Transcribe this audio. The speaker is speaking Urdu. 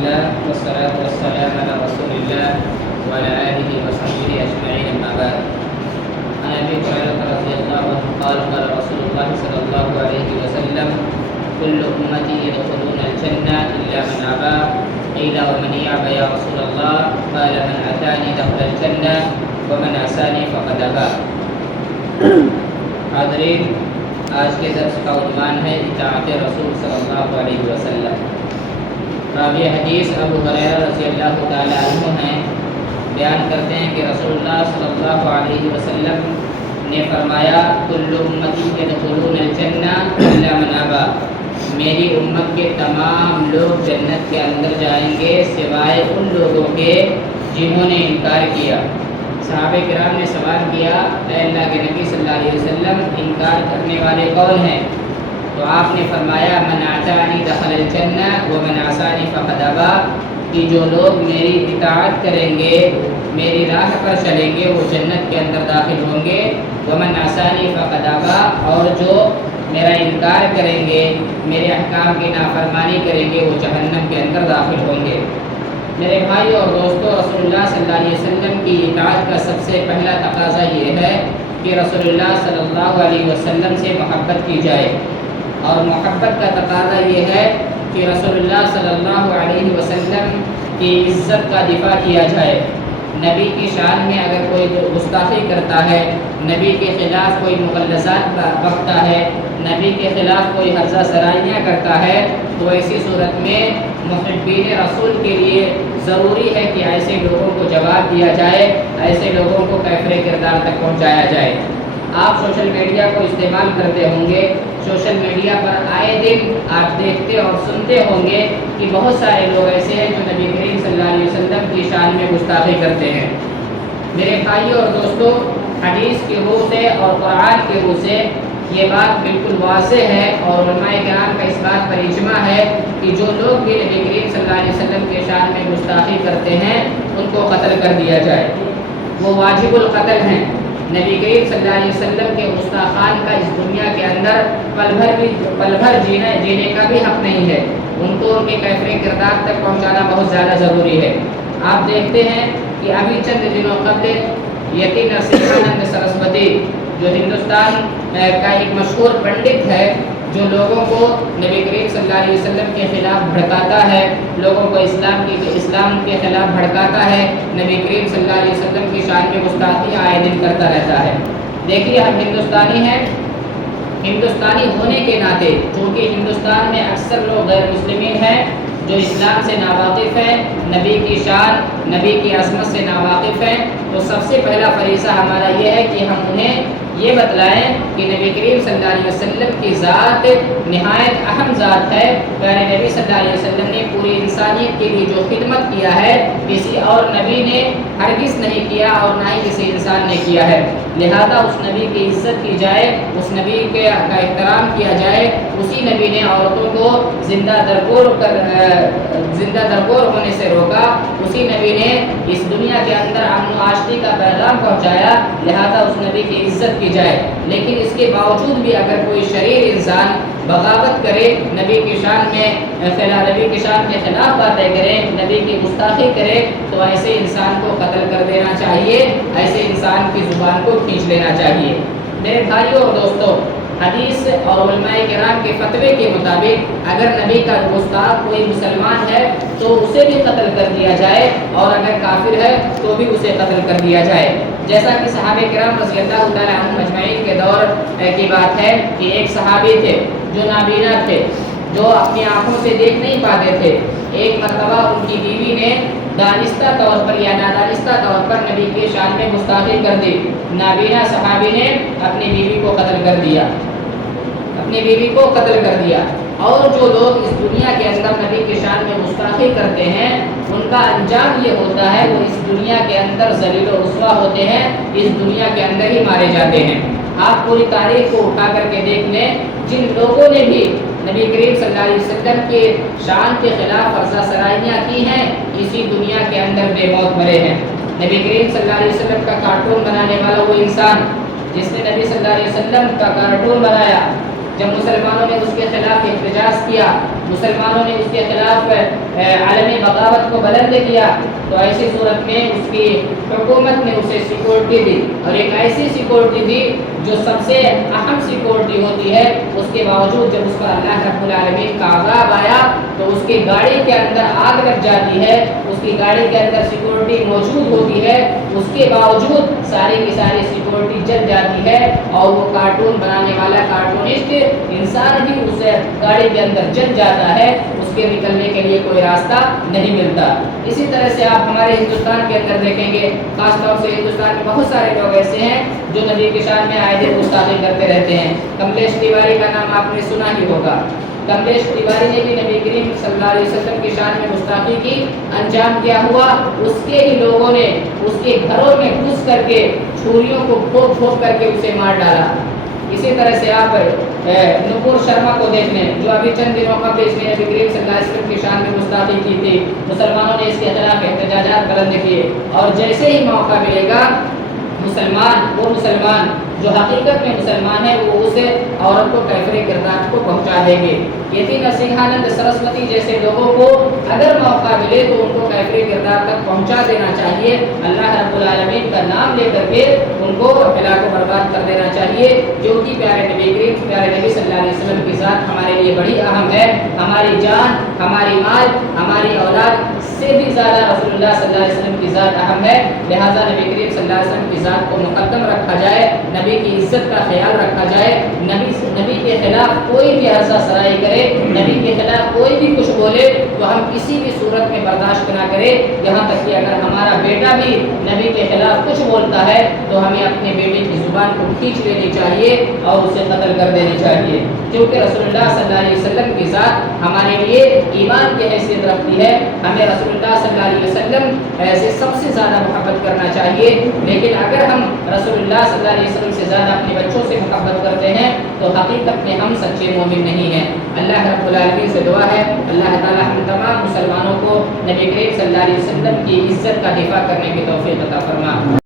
لله والصلاة والسلام على رسول الله وعلى آله وصحبه أجمعين أما بعد. عن أبي هريرة رضي الله عنه قال قال رسول الله صلى الله عليه وسلم كل أمتي يدخلون الجنة إلا من أبى. قيل ومن يأبى يا رسول الله؟ قال من أتاني دخل الجنة ومن عصاني فقد أبى. حاضرین، آج کے درس کا عنوان ہے اطاعت رسول صلی اللہ علیہ وسلم. راوی حدیث ابو ہریرہ رضی اللہ تعالی عنہ ہیں، بیان کرتے ہیں کہ رسول اللہ صلی اللہ علیہ وسلم نے فرمایا کل امتی یدخلون الجنہ الا من ابی، میری امت کے تمام لوگ جنت کے اندر جائیں گے سوائے ان لوگوں کے جنہوں نے انکار کیا. صحابہ کرام نے سوال کیا، اے اللہ کے نبی صلی اللہ علیہ وسلم، انکار کرنے والے کون ہیں؟ تو آپ نے فرمایا من اطاعنی دخل الجنہ ومن عصانی فقد ابی، کہ جو لوگ میری اطاعت کریں گے، میری راہ پر چلیں گے، وہ جنت کے اندر داخل ہوں گے. ومن عصانی فقد ابی، اور جو میرا انکار کریں گے، میرے احکام کی نافرمانی کریں گے، وہ جہنم کے اندر داخل ہوں گے. میرے بھائی اور دوستو، رسول اللہ صلی اللہ علیہ وسلم کی اطاعت کا سب سے پہلا تقاضا یہ ہے کہ رسول اللہ صلی اللہ علیہ وسلم سے محبت کی جائے، اور محبت کا تقاضا یہ ہے کہ رسول اللہ صلی اللہ علیہ وسلم کی عزت کا دفاع کیا جائے. نبی کی شان میں اگر کوئی گستاخی کرتا ہے، نبی کے خلاف کوئی مغلظات بکتا ہے، نبی کے خلاف کوئی ہرزہ سرائیاں کرتا ہے، تو ایسی صورت میں محبین رسول کے لیے ضروری ہے کہ ایسے لوگوں کو جواب دیا جائے، ایسے لوگوں کو کیفر کردار تک پہنچایا جائے. آپ سوشل میڈیا کو استعمال کرتے ہوں گے، سوشل میڈیا پر آئے دن آپ دیکھتے اور سنتے ہوں گے کہ بہت سارے لوگ ایسے ہیں جو نبی کریم صلی اللہ علیہ وسلم کی شان میں گستاخی کرتے ہیں. میرے بھائیوں اور دوستوں، حدیث کی روح سے اور قرآن کی روح سے یہ بات بالکل واضح ہے، اور علماء کرام کا اس بات پر اجماع ہے کہ جو لوگ بھی نبی کریم صلی اللہ علیہ وسلم کے شان میں گستاخی کرتے ہیں ان کو قتل کر دیا جائے. وہ واجب القتل ہیں. نبی کریم صلی اللہ علیہ وسلم کے گستاخان کا اس دنیا کے اندر پل بھر جینے کا بھی حق نہیں ہے. ان کو ان کے کیفر کردار تک پہنچانا بہت زیادہ ضروری ہے. آپ دیکھتے ہیں کہ ابھی چند دنوں قبل یتی نرسمہانند سرسوتی، جو ہندوستان کا ایک مشہور پنڈت ہے، جو لوگوں کو نبی کریم صلی اللہ علیہ وسلم کے خلاف بھڑکاتا ہے، لوگوں کو اسلام کے خلاف بھڑکاتا ہے، نبی کریم صلی اللہ علیہ وسلم کی شان میں گستاخی آئے دن کرتا رہتا ہے. دیکھیے، ہم ہندوستانی ہیں، ہندوستانی ہونے کے ناطے چونکہ ہندوستان میں اکثر لوگ غیر مسلمین ہیں جو اسلام سے ناواقف ہیں، نبی کی شان، نبی کی عظمت سے ناواقف ہیں، تو سب سے پہلا فریضہ ہمارا یہ ہے کہ ہم انہیں یہ بتلائیں کہ نبی کریم صلی اللہ علیہ وسلم کی ذات نہایت اہم ذات ہے. پیارے نبی صلی اللہ علیہ وسلم نے پوری انسانیت کے لیے جو خدمت کیا ہے کسی اور نبی نے ہرگز نہیں کیا، اور نہ ہی کسی انسان نے کیا ہے. لہذا اس نبی کی عزت کی جائے، اس نبی کا احترام کیا جائے. اسی نبی نے عورتوں کو زندہ درگور ہونے سے روکا، اسی نبی نے اس دنیا کے اندر امن و آشتی کا پیغام پہنچایا. لہذا اس نبی کی عزت کی جائے. لیکن اس کے باوجود بھی اگر کوئی شریر انسان بغاوت کرے، نبی کی شان کے خلاف باتیں کرے، نبی کی گستاخی کرے، تو ایسے انسان کو قتل کر دینا چاہیے، ایسے انسان کی زبان کو کھینچ لینا چاہیے. میرے بھائیوں اور دوستوں، حدیث اور علماء کرام کے فتوے کے مطابق اگر نبی کا گستاخ کوئی مسلمان ہے تو اسے بھی قتل کر دیا جائے، اور اگر کافر ہے تو بھی اسے قتل کر دیا جائے. جیسا کہ صحابہ کرام رضی اللہ تعالی عنہم اجمعین کے دور کی بات ہے کہ ایک صحابی تھے جو نابینا تھے، جو اپنی آنکھوں سے دیکھ نہیں پاتے تھے. ایک مرتبہ ان کی بیوی نے دانستہ طور پر یا نادانستہ طور پر نبی کے شان میں گستاخی کر دی. نابینا صحابی نے اپنی بیوی کو قتل کر دیا، اپنی بیوی کو قتل کر دیا. اور جو لوگ اس دنیا کے اندر نبی کی شان میں گستاخی کرتے ہیں ان کا انجام یہ ہوتا ہے، وہ اس دنیا کے اندر ذلیل و رسوا ہوتے ہیں، اس دنیا کے اندر ہی مارے جاتے ہیں. آپ پوری تاریخ کو اٹھا کر کے دیکھ لیں، جن لوگوں نے بھی نبی کریم صلی اللہ علیہ وسلم کے شان کے خلاف ہرزہ سرائیاں کی ہیں، اسی دنیا کے اندر بے موت مرے ہیں. نبی کریم صلی اللہ علیہ وسلم کا کارٹون بنانے والا وہ انسان جس نے نبی صلی اللہ علیہ وسلم کا کارٹون بنایا، جب مسلمانوں نے اس کے خلاف احتجاج کیا، مسلمانوں نے اس کے خلاف عالمی بغاوت کو بلند کیا، تو ایسی صورت میں اس کی حکومت نے اسے سیکورٹی دی، اور ایک ایسی سیکورٹی دی جو سب سے اہم سیکورٹی ہوتی ہے، اس کے باوجود جب اس پر اللہ رب العالمین کا عذاب آیا تو اس کی گاڑی کے اندر آگ لگ جاتی ہے، اس کی گاڑی کے اندر سیکورٹی موجود ہوتی ہے، اس کے باوجود ساری کی ساری سیکورٹی جل جاتی ہے، اور وہ کارٹون بنانے والا کارٹونسٹ انسان ہی اس گاڑی کے اندر جل جاتا ہے، اس کے نکلنے کے لیے کوئی راستہ نہیں ملتا۔ اسی طرح سے آپ ہمارے ہندوستان کے اندر دیکھیں گے، خاص طور سے ہندوستان میں بہت سارے لوگ ایسے ہیں جو نبی کی شان میں آئے دن گستاخی کرتے رہتے ہیں۔ کملیش تیواری کا نام آپ نے سنا ہی ہوگا۔ کملیش تیواری نے بھی نبی کریم صلی اللہ علیہ وسلم کی شان میں گستاخی کی، انجام کیا ہوا؟ اس کے ہی لوگوں نے اس کے گھروں میں گھس کر کے چھریوں کو گھونپ گھونپ کر کے اسے مار ڈالا۔ اسی طرح سے آپ نپور شرما کو دیکھ لیں، جو ابھی چند دنوں قبل اس نے نبی کریم صلی اللہ علیہ وسلم کی شان میں گستاخی کی تھی، مسلمانوں نے اس کے خلاف احتجاجات بلند کیے، اور جیسے ہی موقع ملے گا وہ مسلمان جو حقیقت میں مسلمان ہے وہ اسے عورت کو کیفر کردار کو پہنچا دیں گے۔ یتی نرسنگھانند سرسوتی جیسے لوگوں کو اگر موقع ملے تو ان کو کیفر کردار تک پہنچا دینا چاہیے، اللہ رب العالمین کا نام لے کر کے ان کو ہلاک و برباد کر دینا چاہیے، جو کہ پیارے نبی صلی اللہ علیہ وسلم کی ذات ہمارے لیے بڑی اہم ہے۔ ہماری جان، ہماری مال، ہماری اولاد سے بھی زیادہ رسول اللہ صلی اللہ علیہ وسلم کی ذات اہم ہے، لہٰذا نبی کریم صلی اللہ علیہ وسلم کی ذات کو مقدم رکھا جائے، نبی کی عزت کا خیال رکھا جائے، نبی کے خلاف کوئی بھی عرضہ سرائی کرے، نبی کے خلاف کوئی بھی کچھ بولے تو ہم کسی بھی صورت میں برداشت نہ کریں، یہاں تک کہ اگر ہمارا بیٹا بھی نبی کے خلاف کچھ بولتا ہے تو ہمیں اپنے بیٹے کی زبان کو کھینچ لینی چاہیے اور اسے قتل کر دینی چاہیے، کیونکہ رسول اللہ صلی اللہ علیہ وسلم کی ذات ہمارے لیے ایمان کی حیثیت رکھتی ہے۔ ہمیں رسول اللہ صلی اللہ علیہ وسلم سے سب سے زیادہ محبت کرنا چاہیے، لیکن اگر ہم رسول اللہ صلی اللہ علیہ وسلم سے زیادہ اپنے بچوں سے محبت کرتے ہیں تو حقیقت میں ہم سچے مومن نہیں ہیں۔ اللہ رب العالمین سے دعا ہے اللہ تعالی ہم تمام مسلمانوں کو نبی کریم صلی اللہ علیہ وسلم کی عزت کا دفاع کرنے کی توفیق عطا فرما۔